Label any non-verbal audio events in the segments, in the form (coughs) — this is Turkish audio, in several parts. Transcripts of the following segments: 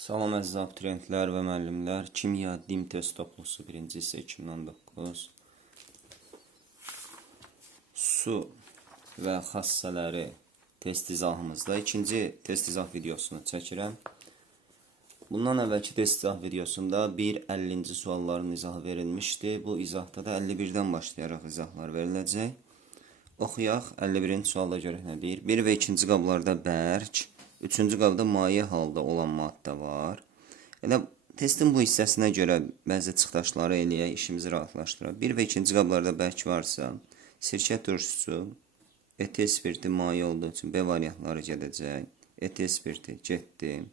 Salam əziz abituriyentlər və müəllimlər. Kimya dim test toplusu 1-ci hissə 2019. Su və xassələri test izahımızda ikinci test izah videosunu çəkirəm. Bundan əvvəlki test izah videosunda 1.50-ci sualların izahı verilmişdi. Bu izahda da 51-dən başlayaraq izahlar veriləcək. Oxuyaq 51-ci suala görə nə deyir? 1 və 2-ci qablarda bərk, 3-cü qabda maye halda olan maddə var. Elə testin bu hissəsinə görə bəzi çıxdaşları eləyək, işimizi rahatlaşdıraq. 1 və 2-ci qablarda bərk varsa, sirkə turşusu, etil spirti maye olduğu üçün B variantları gedəcək. Etil spirti getdi.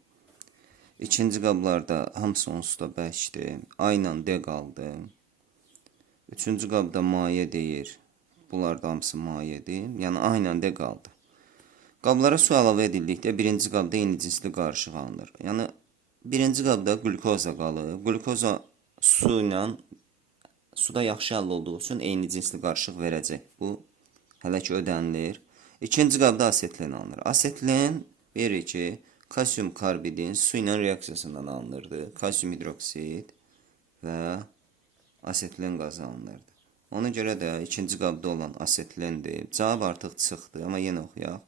İkinci qablarda hamısı onsuz da bərkdir. A ilə D qaldı. Üçüncü qabda maye deyir. Bunlar da hamısı mayedir. Yəni A ilə D qaldı. Qablara su əlavə edildikdə birinci qabda eyni cinsli qarışıq alınır. Yəni birinci qabda glukoza qalır. Glukoza su ilə suda yaxşı həll olduğu üçün eyni cinsli qarışıq verəcək. Bu hələ ki ödənilir. İkinci qabda asetlin alınır. Asetlin verir ki, kalsium karbidin su ilə reaksiyasından alınırdı. Kalsium hidroksid və asetlin qazı alınırdı. Ona görə də ikinci qabda olan asetlindir. Cavab artıq çıxdı, amma yenə oxuyaq.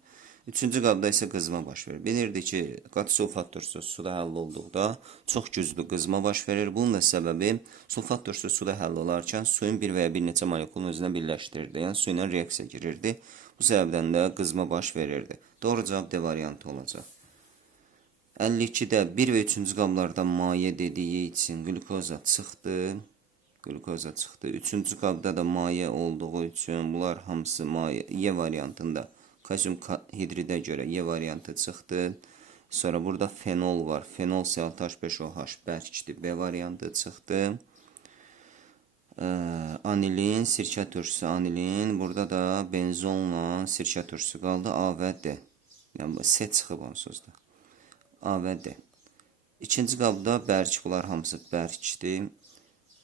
Üçüncü qabda isə qızma baş verir. Bilirdi ki, qatı sulfat turşusu suda həll olduqda çox güclü qızma baş verir. Bunun da səbəbi sulfat turşusu suda həll olarkən suyun bir və ya bir neçə molekulunu özünə birləşdirirdi. Yəni su ilə girirdi. Bu səbəbdən də qızma baş verirdi. Doğru cavab D variantı olacaq. 52-də 1 və 3-cü qablarda maye dediyi üçün glukoza çıxdı. Glukoza çıxdı. 3-cü qabda da maye olduğu üçün bunlar hamısı maye variantında kalsium ka- hidridə görə Y variantı çıxdı. Sonra burada fenol var. Fenol C6H5OH bərkdir. B variantı çıxdı. Ee, anilin, sirkə turşusu anilin. Burada da benzonla sirkə turşusu qaldı. A və D. Yəni S çıxıb onsuz da. A və D. İkinci qabda bərk, bunlar hamısı bərkdir.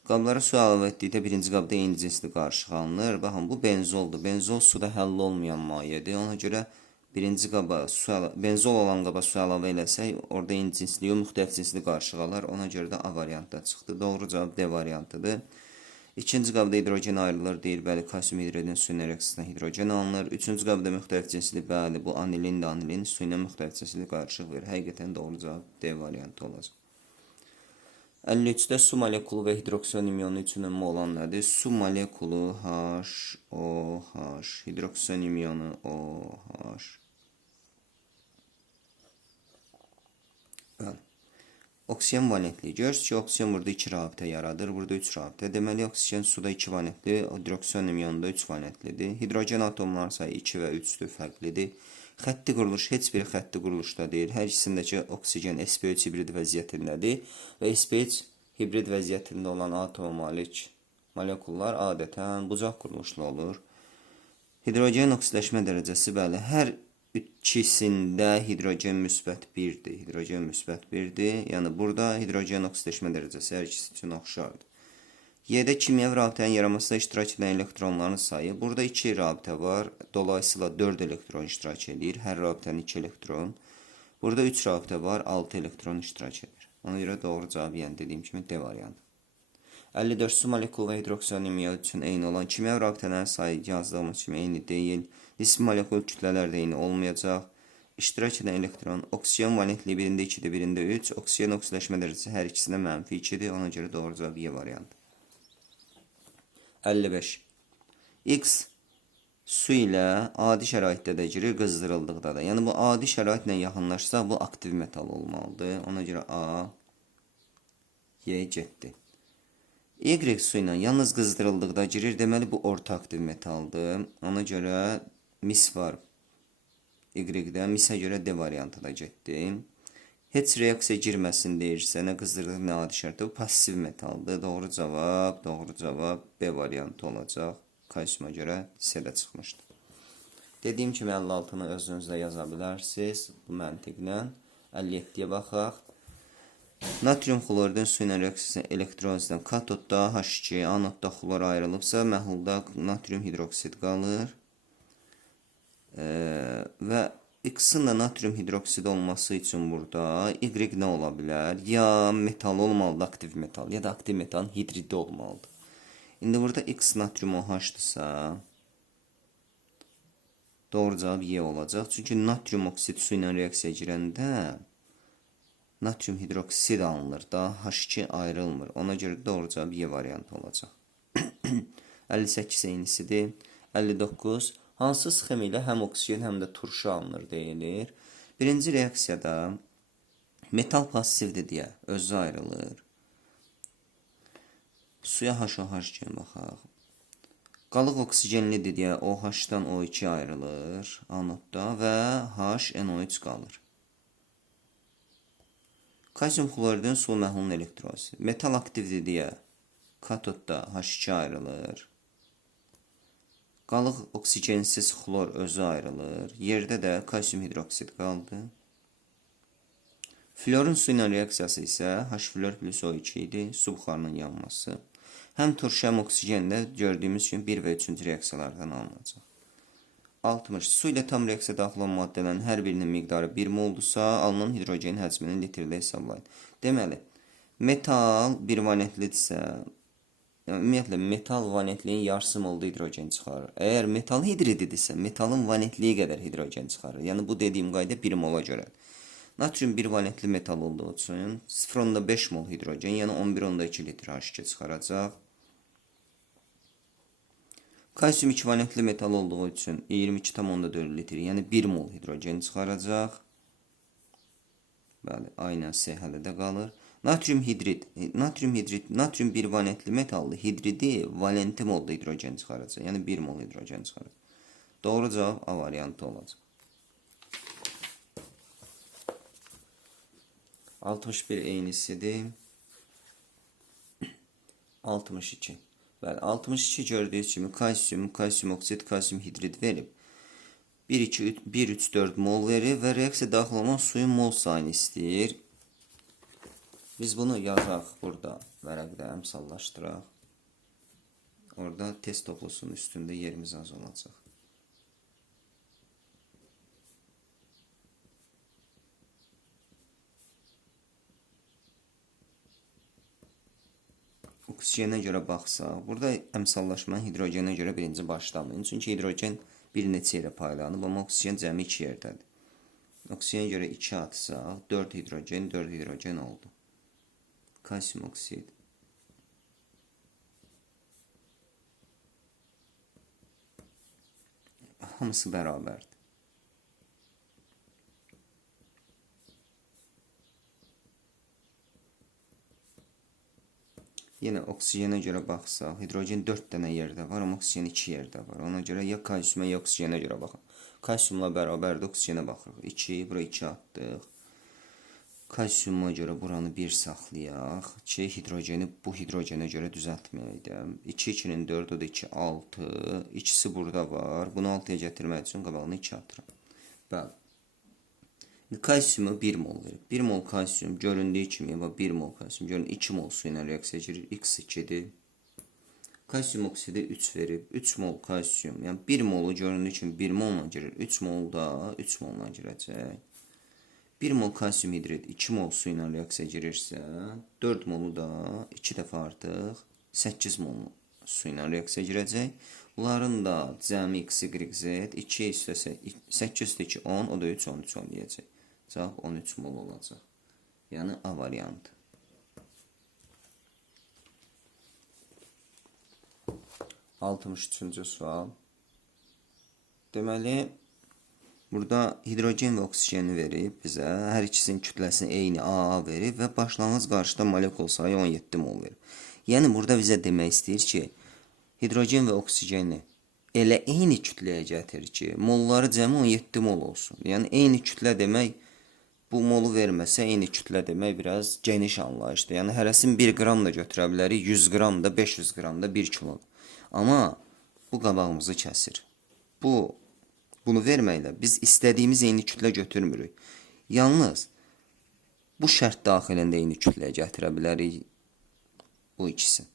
Qablara su əlavə etdikdə birinci qabda eyni cinsli qarışıq alınır. Baxın, bu benzoldur. Benzol suda həll olmayan mayedir. Ona görə birinci qaba su benzol olan qaba su əlavə eləsək, orada eyni cinsli, yox, müxtəlif cinsli qarışıq alar. Ona görə də A variantı da çıxdı. Doğru cavab D variantıdır. İkinci qabda hidrogen ayrılır deyir, bəli, kalsium hidrogen suyun reaksiyasına hidrogen alınır. Üçüncü qabda müxtəlif cinsli, bəli, bu anilin də anilin su ilə müxtəlif cinsli qarışıq verir. Həqiqətən doğru cavab D variantı olacaq. 53-də su molekulu və hidroksion ionu üçün ümumi olan nədir? Su molekulu HOH, hidroksion ionu OH. Bəli. Oksigen valentliyi. Görürsünüz ki, oksigen burada 2 rabitə yaradır, burada 3 rabitə. Deməli, oksigen suda 2 valentli, hidroksion ionunda 3 valentlidir. Hidrogen atomlarının sayı 2 və 3-dür, fərqlidir. Xətti quruluş heç bir xətti quruluşda deyil. Hər ikisindəki oksigen sp3 hibrid vəziyyətindədir və sp3 hibrid vəziyyətində olan atoma malik molekullar adətən bucaq quruluşlu olur. Hidrogen oksidləşmə dərəcəsi bəli, hər ikisində hidrogen müsbət 1-dir. Hidrogen müsbət 1-dir. Yəni burada hidrogen oksidləşmə dərəcəsi hər ikisi üçün oxşardır. Y-də kimyəvi rabitənin yaranmasında iştirak edən elektronların sayı. Burada 2 rabitə var. Dolayısıyla 4 elektron iştirak edir. Hər rabitənin 2 elektron. Burada 3 rabitə var. 6 elektron iştirak edir. Ona görə doğru cavab yəni dediyim kimi D variantı. 54 su molekulu və hidroksion iyon üçün eyni olan kimyəvi rabitələrin sayı yazdığımız kimi eyni deyil. Nisbi molekul kütlələr də eyni olmayacaq. İştirak edən elektron oksigen valentliyi birində 2-dir, birində 3. Oksigen oksidləşmə dərəcəsi hər ikisində mənfi 2-dir. Ona görə doğru cavab Y variantı. 55. X su ilə adi şəraitdə də girir, qızdırıldıqda da. Yəni bu adi şəraitlə yaxınlaşsa bu aktiv metal olmalıdır. Ona görə A Y getdi. Y su ilə yalnız qızdırıldıqda girir. Deməli bu orta aktiv metaldır. Ona görə mis var. Y-də misə görə D variantı da getdi. Heç reaksiya girməsin deyirsə, nə qızdırılır, nə adi şərtdə bu passiv metaldır. Doğru cavab, doğru cavab B variantı olacaq. Kalsiuma görə C-də çıxmışdı. Dediyim kimi 56-nı özünüzdə yaza bilərsiniz bu məntiqlə. 57-yə baxaq. Natrium xloridin su ilə reaksiyasına elektronizdən katodda H2, anodda xlor ayrılıbsa, məhlulda natrium hidroksid qalır. Ee, və X-in də natrium hidroksidi olması üçün burada Y nə ola bilər? Ya metal olmalıdır, aktiv metal, ya da aktiv metalın hidridi olmalıdır. İndi burada X natrium OH-dırsa, doğru cavab Y olacaq. Çünki natrium oksid su ilə reaksiya girəndə natrium hidroksid alınır da, H2 ayrılmır. Ona görə doğru cavab Y variantı olacaq. 58 eynisidir. 59. Hansı sxem ilə həm oksigen, həm də turşu alınır deyilir. Birinci reaksiyada metal passivdir deyə özü ayrılır. Suya HOH kimi baxaq. Qalıq oksigenlidir deyə OH-dan O2 ayrılır anodda və HNO3 qalır. Kalsium xloridin su məhlulun elektrolisi. Metal aktivdir deyə katodda H2 ayrılır. Qalıq oksigensiz xlor özü ayrılır. Yerdə də kalsium hidroksid qaldı. Florun su ilə reaksiyası isə H flor plus O2 idi, su buxarının yanması. Həm turşu, həm oksigen də gördüyümüz kimi 1 və 3-cü reaksiyalardan alınacaq. 60. Su ilə tam reaksiya daxil olan maddələrin hər birinin miqdarı 1 moldursa, alınan hidrogenin həcmini litrlə hesablayın. Deməli, metal bir valentlidirsə, yəni ümumiyyətlə metal valentliyin yarısı molda hidrogen çıxarır. Əgər metal hidrididirsə, metalın valentliyi qədər hidrogen çıxarır. Yəni bu dediyim qayda 1 mola görə. Natrium 1 valentli metal olduğu üçün 0.5 mol hidrogen, yəni 11.2 litr H2 çıxaracaq. Kalsium 2 valentli metal olduğu üçün 22,4 litr, yəni 1 mol hidrogen çıxaracaq. Bəli, aynən C hələ də qalır. Natrium hidrid, e, natrium hidrid, natrium 1 valentli metallı hidridi valenti molda hidrogen çıxaracaq. Yəni 1 mol hidrogen çıxaracaq. Doğru cavab A variantı olacaq. 61 eynisidir. 62. Bəli, 62 gördüyünüz kimi kalsium, kalsium oksid, kalsium hidrid verib. 1, 2, 1, 3, 4 mol verir və reaksiya daxil olan suyun mol sayını istəyir. Biz bunu yazaq burada vərəqdə əmsallaşdıraq. Orada test toplusunun üstündə yerimiz az olacaq. Oksigenə görə baxsaq, burada əmsallaşmanın hidrogenə görə birinci başlamayın. Çünki hidrogen bir neçə yerə paylanıb, amma oksigen cəmi 2 yerdədir. Oksigenə görə 2 atsaq, 4 hidrogen, 4 hidrogen oldu. Kalsium oksid. Hamısı bərabərdir. Yenə oksigenə görə baxsaq, hidrogen 4 dənə yerdə var, amma oksigen 2 yerdə var. Ona görə ya kalsiuma, ya oksigenə görə baxın. Kalsiumla bərabərdir, oksigenə baxırıq. 2, bura 2 atdıq. Kalsiuma görə buranı 1 saxlayaq. 2 hidrogeni bu hidrogenə görə düzəltməyəydim. 2 2-nin 4 o da 2 6. İkisi burada var. Bunu 6-ya gətirmək üçün qabağına 2 atıram. Bəli. Kalsiumu 1 mol verir. 1 mol kalsium göründüyü kimi və 1 mol kalsium görün 2 mol su ilə reaksiya girir. X2-dir. Kalsium oksidi 3 verib. 3 mol kalsium, yəni 1 molu göründüyü kimi 1 molla girir. 3 mol da 3 molla girəcək. 1 mol kalsium hidrid 2 mol su ilə reaksiya girirsə, 4 molu da 2 dəfə artıq 8 mol su ilə reaksiya girəcək. Bunların da cəmi x, y, z 2 üstəsə 8 üstə 2 10, o da 3 13 olacaq. Cavab 13 mol olacaq. Yəni A variantı. Altmış üçüncü sual. Deməli, burada hidrogen və oksigeni verib bizə. Hər ikisinin kütləsini eyni AA verib və başlanğıc qarşıda molekul sayı 17 mol verib. Yəni burada bizə demək istəyir ki, hidrogen və oksigeni elə eyni kütləyə gətir ki, molları cəmi 17 mol olsun. Yəni eyni kütlə demək bu molu verməsə eyni kütlə demək biraz geniş anlayışdır. Yəni hərəsini 1 qram da götürə bilərik, 100 qram da, 500 qram da 1 kilo. Amma bu qabağımızı kəsir. Bu bunu verməklə biz istədiyimiz eyni kütlə götürmürük. Yalnız bu şərt daxilində eyni kütləyə gətirə bilərik bu ikisi.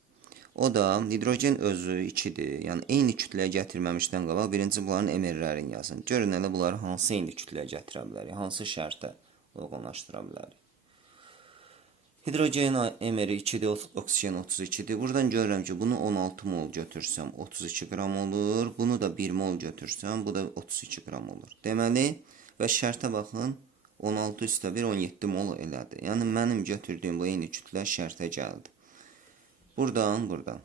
O da hidrogen özü 2-dir. Yəni eyni kütləyə gətirməmişdən qabaq birinci bunların emirlərini yazın. Görün elə bunları hansı eyni kütləyə gətirə bilərik, hansı şərtə uyğunlaşdıra. Hidrogen emeri 2'dir, oksijen 32'dir. Buradan görürəm ki, bunu 16 mol götürsəm 32 qram olur. Bunu da 1 mol götürsəm, bu da 32 qram olur. Deməli, və şərtə baxın, 16 üstə 1 17 mol elədi. Yəni mənim götürdüyüm bu eyni kütlə şərtə gəldi. Buradan, buradan.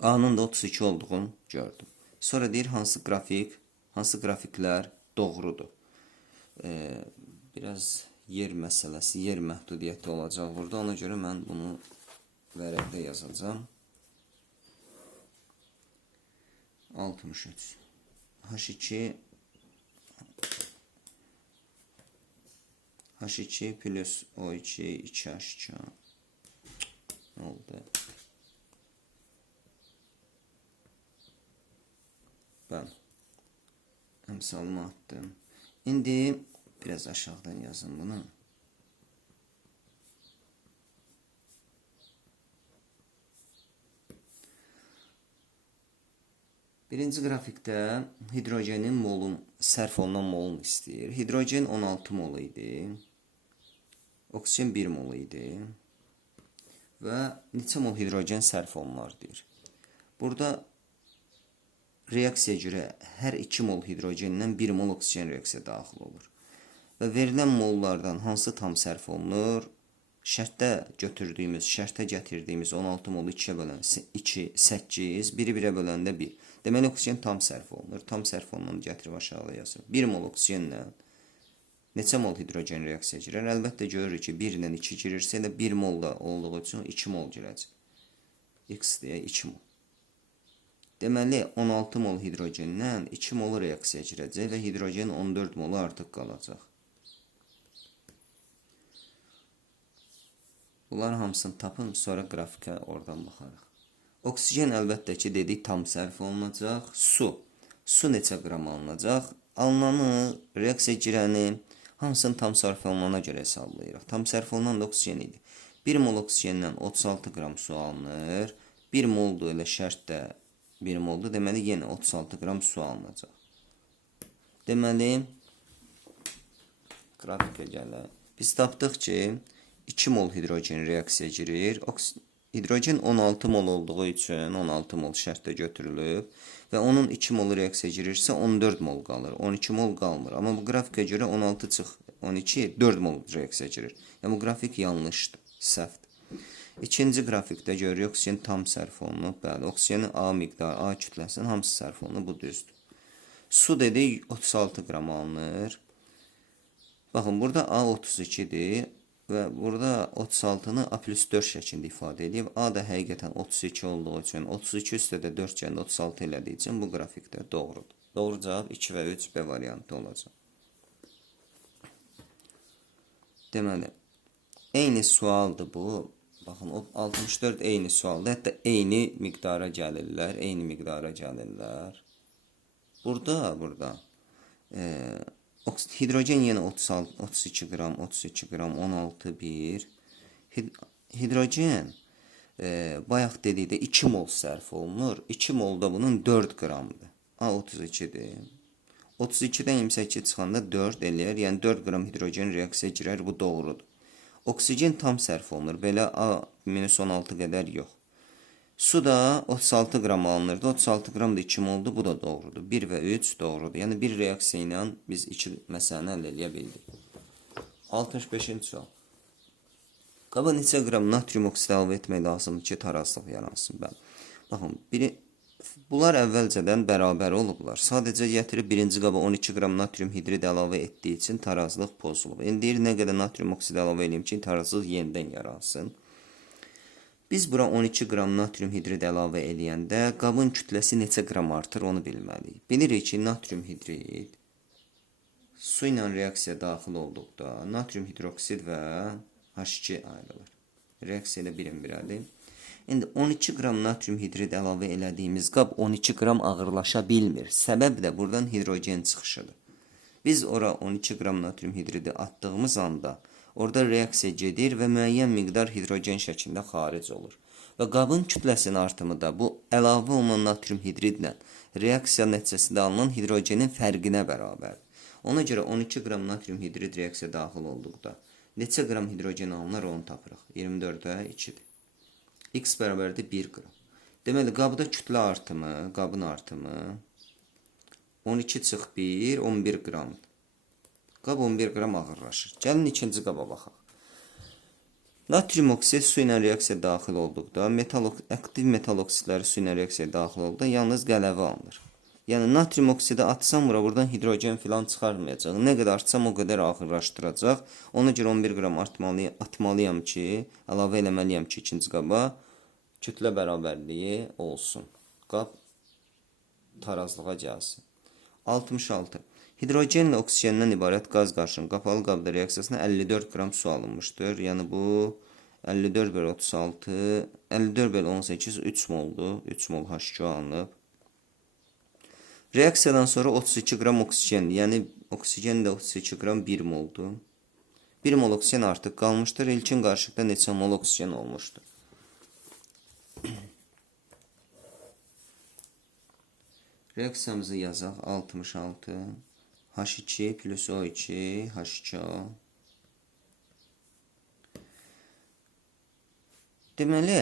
A-nın da 32 olduğunu gördüm. Sonra deyir hansı qrafik, hansı qrafiklər doğrudur. Ee, biraz yer məsələsi, yer məhdudiyyəti olacaq burada. Ona görə mən bunu vərəqdə yazacağam. 63 H2 H2 plus O2 2H2 Ne oldu? Ben emsalımı attım. İndi biraz aşağıdan yazın bunu. Birinci qrafikdə hidrogenin molun sərf olunan molun istəyir. Hidrogen 16 mol idi. Oksigen 1 mol idi. Və neçə mol hidrogen sərf olunar deyir. Burada reaksiyaya görə hər 2 mol hidrogendən 1 mol oksigen reaksiyaya daxil olur. Və verilən mollardan hansı tam sərf olunur? Şərtdə götürdüyümüz, şərtə gətirdiyimiz 16 molu 2-yə bölən 2, 8, 1-i 1-ə böləndə 1. Deməli oksigen tam sərf olunur. Tam sərf olunanı gətirib aşağıya yazır. 1 mol oksigenlə neçə mol hidrogen reaksiyaya girer? Əlbəttə görürük ki, 1 ilə 2 girirsə elə 1 mol da olduğu üçün 2 mol girəcək. X deyə 2 mol. Deməli 16 mol hidrogendən 2 mol reaksiyaya girəcək və hidrogen 14 molu artıq qalacaq. Bunların hamısını tapın, sonra qrafikə oradan baxarıq. Oksigen əlbəttə ki, dedik tam sərf olunacaq. Su. Su neçə qram alınacaq? Alınanı, reaksiya girəni, hamısını tam sərf olunana görə hesablayırıq. Tam sərf olunan da oksigen idi. 1 mol oksigendən 36 qram su alınır. 1 moldur elə şərt də 1 moldur. Deməli, yenə 36 qram su alınacaq. Deməli, qrafikə gələk. Biz tapdıq ki, 2 mol hidrogen reaksiyaya girir. Hidrogen 16 mol olduğu üçün 16 mol şərtdə götürülüb və onun 2 mol reaksiyaya girirsə 14 mol qalır. 12 mol qalmır. Amma bu qrafikə görə 16 çıx 12 4 mol reaksiyaya girir. Yəni bu qrafik yanlışdır, səhvdir. İkinci qrafikdə görürük oksigen tam sərf olunub. Bəli, oksigenin A miqdarı, A kütləsinin hamısı sərf olunub. Bu düzdür. Su dedik 36 qram alınır. Baxın, burada A 32-dir. Və burada 36-nı A plus 4 şəklində ifadə edib. A da həqiqətən 32 olduğu üçün 32 üstə də 4 gəndə 36 elədiyi üçün bu qrafikdə doğrudur. Doğru cavab 2 və 3 B variantı olacaq. Deməli, eyni sualdır bu. Baxın, o 64 eyni sualdır. Hətta eyni miqdara gəlirlər, eyni miqdara gəlirlər. Burada, burada. Eee Oks- Hidrogen yenə 36, 32 qram, 32 qram, 16, 1. Hid hidrogen e, bayaq dedikdə 2 mol sərf olunur. 2 mol da bunun 4 qramdır. A 32-dir. 32-dən 28 çıxanda 4 eləyər. Yəni 4 qram hidrogen reaksiyaya girər. Bu doğrudur. Oksigen tam sərf olunur. Belə A minus 16 qədər yox. Su da 36 qram alınırdı. 36 qram da 2 moldu. Bu da doğrudur. 1 və 3 doğrudur. Yəni bir reaksiya biz iki məsələni həll edə bildik. 65-ci sual. Qaba neçə qram natrium oksidi əlavə etmək lazımdır ki, tarazlıq yaransın? Bəli. Baxın, biri bunlar əvvəlcədən bərabər olublar. Sadəcə gətirib birinci qaba 12 qram natrium hidrid əlavə etdiyi üçün tarazlıq pozulub. İndi deyir nə qədər natrium oksidi əlavə edeyim ki, tarazlıq yenidən yaransın. Biz bura 12 qram natrium hidrid əlavə eləyəndə qabın kütləsi neçə qram artır onu bilməliyik. Bilirik ki, natrium hidrid su ilə reaksiya daxil olduqda natrium hidroksid və H2 ayrılır. Reaksiya ilə birin birədir. İndi 12 qram natrium hidrid əlavə elədiyimiz qab 12 qram ağırlaşa bilmir. Səbəb də buradan hidrogen çıxışıdır. Biz ora 12 qram natrium hidridi attığımız anda orada reaksiya gedir və müəyyən miqdar hidrogen şəklində xaric olur. və qabın kütləsinin artımı da bu əlavə olunan natrium hidridlə reaksiya nəticəsində alınan hidrogenin fərqinə bərabərdir. Ona görə 12 qram natrium hidrid reaksiya daxil olduqda neçə qram hidrogen alınır onu tapırıq. 24-ə 2-dir. X bərabərdir 1 qram. Deməli qabda kütlə artımı, qabın artımı 12 çıx 1, 11 qramdır. Qab 11 qram ağırlaşır. Gəlin ikinci qaba baxaq. Natrium oksid su ilə reaksiya daxil olduqda, metal aktiv metal oksidləri su ilə reaksiyaya daxil olduqda yalnız qələvə alınır. Yəni natrium oksidi atsam bura buradan hidrogen filan çıxarmayacaq. Nə qədər atsam o qədər ağırlaşdıracaq. Ona görə 11 qram artmalıyam, atmalıyam ki, əlavə eləməliyəm ki, ikinci qaba kütlə bərabərliyi olsun. Qab tarazlığa gəlsin. 66. Hidrogenlə oksigendən ibarət qaz qarışımı qapalı qabda reaksiyasına 54 qram su alınmışdır. Yəni bu 54 bölü 36, 54 bölü 18, 3 moldur. 3 mol H2O alınıb. Reaksiyadan sonra 32 qram oksigen, yəni oksigen də 32 qram 1 moldur. 1 mol oksigen artıq qalmışdır. İlkin qarışıqda neçə mol oksigen olmuşdur? (coughs) Reaksiyamızı yazaq 66 H2 plus O2 H2O Deməli,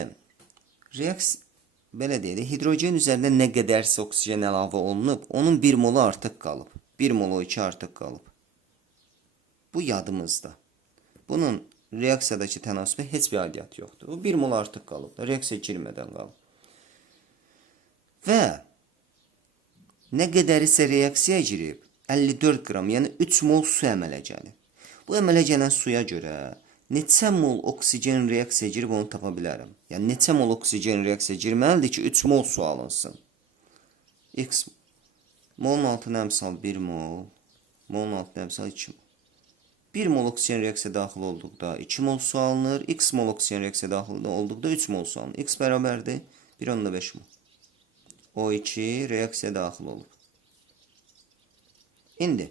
reaks belə deyək, hidrogen üzərində nə qədərsə oksigen əlavə olunub, onun 1 molu artıq qalıb. 1 mol O2 artıq qalıb. Bu yadımızda. Bunun reaksiyadakı tənasübə heç bir aidiyyatı yoxdur. Bu 1 mol artıq qalıb da, reaksiya girmədən qalıb. Və nə qədər isə reaksiyaya girib, 54 qram, yəni 3 mol su əmələ gəlir. Bu əmələ gələn suya görə neçə mol oksigen reaksiyaya girib onu tapa bilərəm. Yəni neçə mol oksigen reaksiyaya girməlidir ki, 3 mol su alınsın. X molun altına əmsal 1 mol, molun altına əmsal 2 mol. 1 mol oksigen reaksiya daxil olduqda 2 mol su alınır, x mol oksigen reaksiya daxil olduqda 3 mol su alınır. x bərabərdir 1.5 mol. O2 reaksiya daxil olub. İndi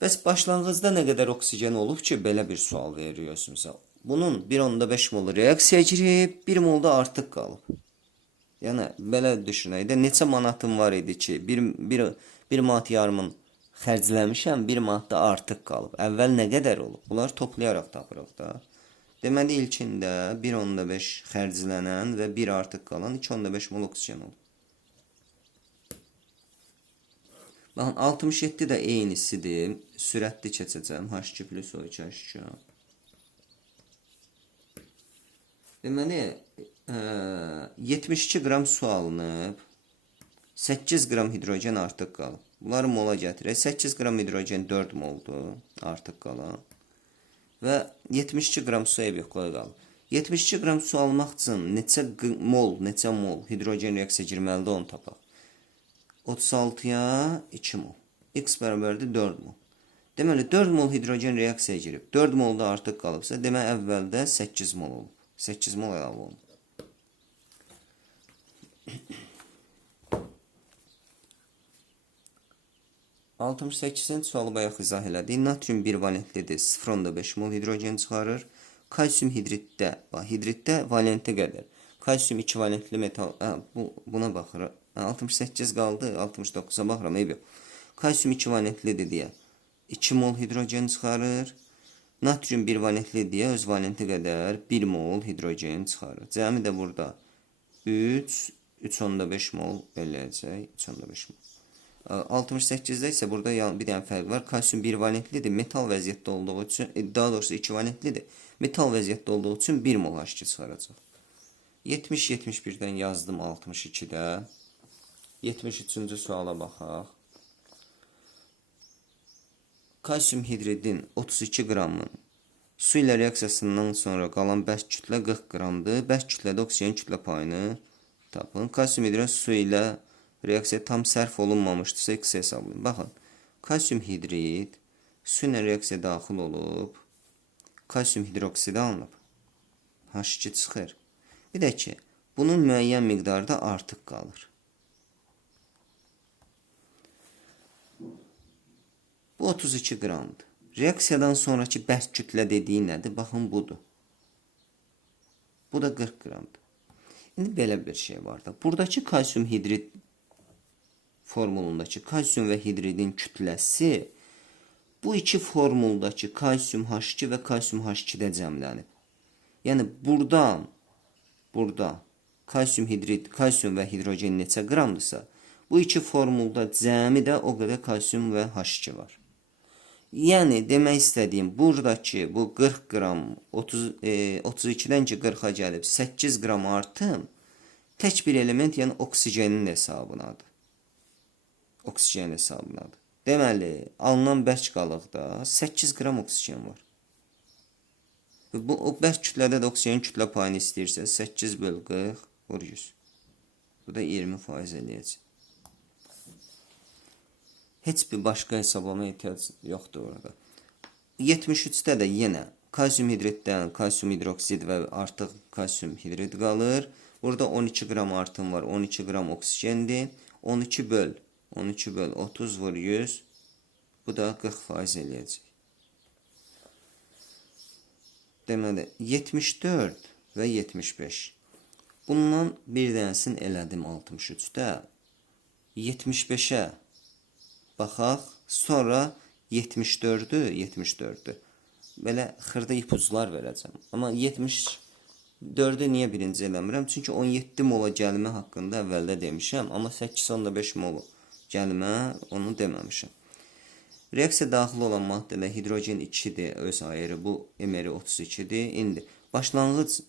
bəs başlanğıcda nə qədər oksigen olub ki, belə bir sual verir özümüzə. Bunun 1.5 molu reaksiyaya girib, 1 mol da artıq qalıb. Yəni belə düşünək də neçə manatım var idi ki, 1 1 1 manat yarımın xərcləmişəm, 1 manat da artıq qalıb. Əvvəl nə qədər olub? Bunları toplayaraq tapırıq da. Deməli ilkində 1.5 xərclənən və 1 artıq qalan 2.5 mol oksigen olub. Baxın 67 də eynisidir. Sürətli keçəcəm. H2 plus O2 H2. Deməli, ə, 72 qram su alınıb. 8 qram hidrogen artıq qalıb. Bunları mola gətirək. 8 qram hidrogen 4 moldur artıq qalan. Və 72 qram su evyoklara qalıb. 72 qram su almaq üçün neçə mol, neçə mol hidrogen reaksiya girməlidir onu tapaq. 36-ya 2 mol. X bərabərdir 4 mol. Deməli 4 mol hidrogen reaksiyaya girib. 4 mol da artıq qalıbsa, demək əvvəldə 8 mol olub. 8 mol əlavə. Altmış səkkizinci sualı bayaq izah elədik. Natrium 1 valentlidir. 0.5 mol hidrogen çıxarır. Kalsium hidriddə, hidriddə valenti qədər. Kalsium 2 valentli metal, hə, bu buna baxırıq. Hə, 68 qaldı, 69-a baxıram, eybi. yox. Kalsium 2 valentlidir deyə 2 mol hidrogen çıxarır. Natrium 1 valentli deyə öz valenti qədər 1 mol hidrogen çıxarır. Cəmi də burada 3 3.5 mol eləyəcək. 3.5 mol. 68-də isə burada bir dənə fərq var. Kalsium 1 valentlidir. Metal vəziyyətdə olduğu üçün, e, daha doğrusu 2 valentlidir. Metal vəziyyətdə olduğu üçün 1 mol H2 çıxaracaq. 70-71-dən yazdım 62-də. 73-cü suala baxaq. Kalsium hidridin 32 qramın su ilə reaksiyasından sonra qalan bərk kütlə 40 qramdır. Bərk kütlədə oksigen kütlə payını tapın. Kalsium hidrin su ilə reaksiya tam sərf olunmamışdırsa x hesablayın. Baxın. Kalsium hidrid su ilə reaksiya daxil olub. Kalsium hidroksidi alınıb. H2 çıxır. Bir də ki, bunun müəyyən miqdarda artıq qalır. Bu 32 qramdır. Reaksiyadan sonraki bərk kütlə dediyi nədir? Baxın budur. Bu da 40 qramdır. İndi belə bir şey var da. Buradakı kalsium hidrid formulundakı kalsium və hidridin kütləsi bu iki formuldakı kalsium H2 və kalsium H2-də cəmlənib. Yəni buradan burada kalsium hidrid, kalsium və hidrogen neçə qramdırsa, bu iki formulda cəmi də o qədər kalsium və H2 var. Yəni demək istədiyim buradakı bu 40 qram 30 e, 32-dən ki 40-a gəlib 8 qram artım tək bir element, yəni oksigenin hesabınadır. Oksigen hesabınadır. Deməli, alınan bərk qalıqda 8 qram oksigen var. Bu o bərk kütlədə də oksigen kütlə payını istəyirsə 8 böl 40 vur 100. Bu da 20% eləyəcək. Heç bir başqa hesablama ehtiyac yoxdur orada. 73-də də yenə kalsium hidriddən kalsium hidroksid və artıq kalsium hidrid qalır. Burada 12 qram artım var. 12 qram oksigendir. 12 böl 12 böl 30 vur 100. Bu da 40% eləyəcək. Deməli 74 və 75. Bundan bir dənəsini elədim 63-də. 75-ə baxaq, sonra 74-ü, 74-ü. Belə xırda ipuclar verəcəm. Amma 74-ü niyə birinci eləmirəm? Çünki 17 mola gəlmə haqqında əvvəldə demişəm, amma 8.5 mol gəlmə onu deməmişəm. Reaksiya daxil olan maddələr hidrogen 2-dir öz ayrı, bu emeri 32-dir. İndi başlanğıc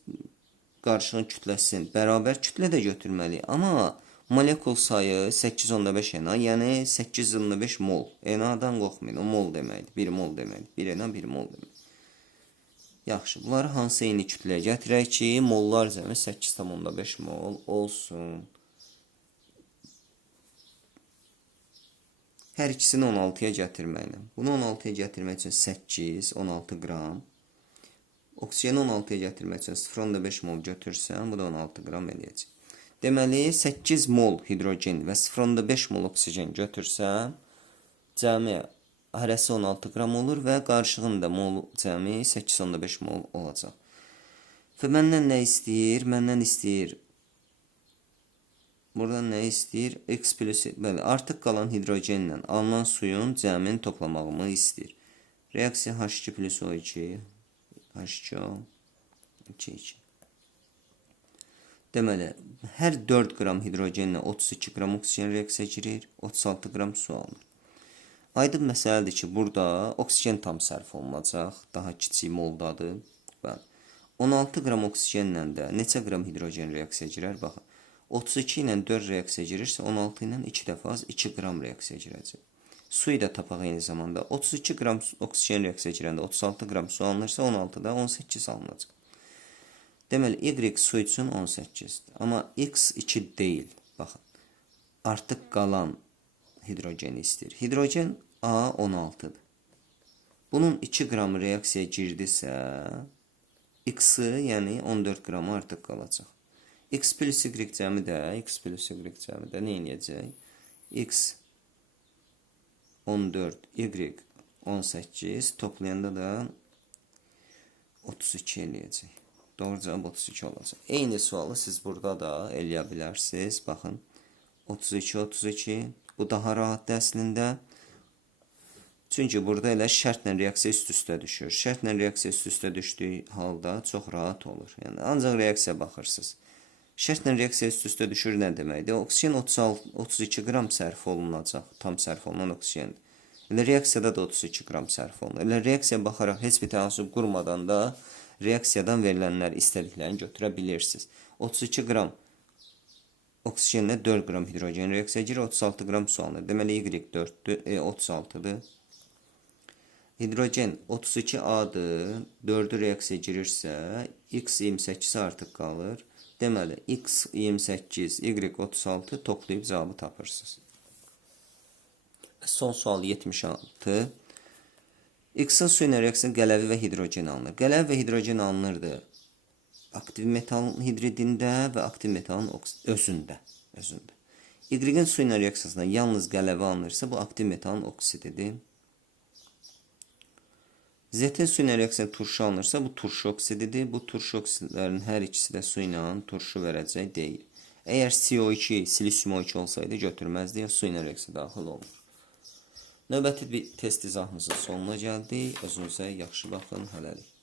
qarışığın kütləsini bərabər kütlə də götürməliyik, amma molekul sayı 8.5 Na, yəni 8.5 mol. Na-dan qorxmayın, o mol deməkdir, 1 mol deməkdir. 1 Na, 1 mol deməkdir. Yaxşı, bunları hansı eyni kütləyə gətirək ki, mollar cəmi 8.5 mol olsun. Hər ikisini 16-ya gətirməklə. Bunu 16-ya gətirmək üçün 8, 16 qram. Oksijeni 16-ya gətirmək üçün 0.5 mol götürsən, bu da 16 qram eləyəcək. Deməli, 8 mol hidrogen və 0.5 mol oksigen götürsən, cəmi hərəsi 16 qram olur və qarışığın mol cəmi 8.5 mol olacaq. Və məndən nə istəyir? Məndən istəyir Burada nə istəyir? X plus, bəli, artıq qalan hidrogenlə alınan suyun cəmini toplamağımı istəyir. Reaksiya H2 plus O2, H2O, 2, 2. Deməli, hər 4 qram hidrogenlə 32 qram oksigen reaksiya girir, 36 qram su alınır. Aydın məsələdir ki, burada oksigen tam sərf olunacaq, daha kiçik moldadır. Bəli. 16 qram oksigenlə də neçə qram hidrogen reaksiya girər? Baxın. 32 ilə 4 reaksiya girirsə, 16 ilə 2 dəfə az 2 qram reaksiya girəcək. Suyu da tapaq eyni zamanda. 32 qram oksigen reaksiya girəndə 36 qram su alınırsa, 16-da 18 alınacaq. Deməli, Y su üçün 18-dir. Amma X 2 deyil. Baxın. Artıq qalan hidrogeni istəyir. Hidrogen A 16-dır. Bunun 2 qram reaksiya girdisə, X-ı, yəni 14 qramı artıq qalacaq. X plus Y cəmi də, X plus Y cəmi də nə edəcək? X 14, Y 18 toplayanda da 32 eləyəcək. Doğru cavab 32 olacaq. Eyni sualı siz burada da eləyə bilərsiniz. Baxın. 32, 32. Bu daha rahatdır əslində. Çünki burada elə şərtlə reaksiya üst-üstə düşür. Şərtlə reaksiya üst-üstə düşdüyü halda çox rahat olur. Yəni ancaq reaksiya baxırsınız. Şərtlə reaksiya üst-üstə düşür nə deməkdir? Oksigen 36 32 qram sərf olunacaq, tam sərf olunan oksigen. Elə reaksiyada da 32 qram sərf olunur. Elə reaksiya baxaraq heç bir tənassüb qurmadan da reaksiyadan verilənləri istədiklərini götürə bilirsiniz. 32 qram oksigenlə 4 qram hidrogen reaksiya girir, 36 qram su alınır. Deməli Y 4-dür, e, 36-dır. Hidrogen 32A'dır. 4-ü reaksiya girirsə, X 28 artıq qalır. Deməli, x 28, y 36 toplayıb cavabı tapırsınız. Son sual 76. X-a su enerjisinin qələvi və hidrogen alınır. Qələvi və hidrogen alınırdı aktiv metalın hidridində və aktiv metalın özündə. özündə. Y-in su reaksiyasında yalnız qələvi alınırsa, bu aktiv metalın oksididir. Z-in su reaksiyasında turşu alınırsa, bu turşu oksididir. Bu turşu oksidlərinin hər ikisi də su turşu verəcək deyil. Əgər CO2 silisyum 2 olsaydı götürməzdi ya su ilə daxil olur. Növbəti bir test izahımızın sonuna gəldik. Özünüzə yaxşı baxın. Hələlik.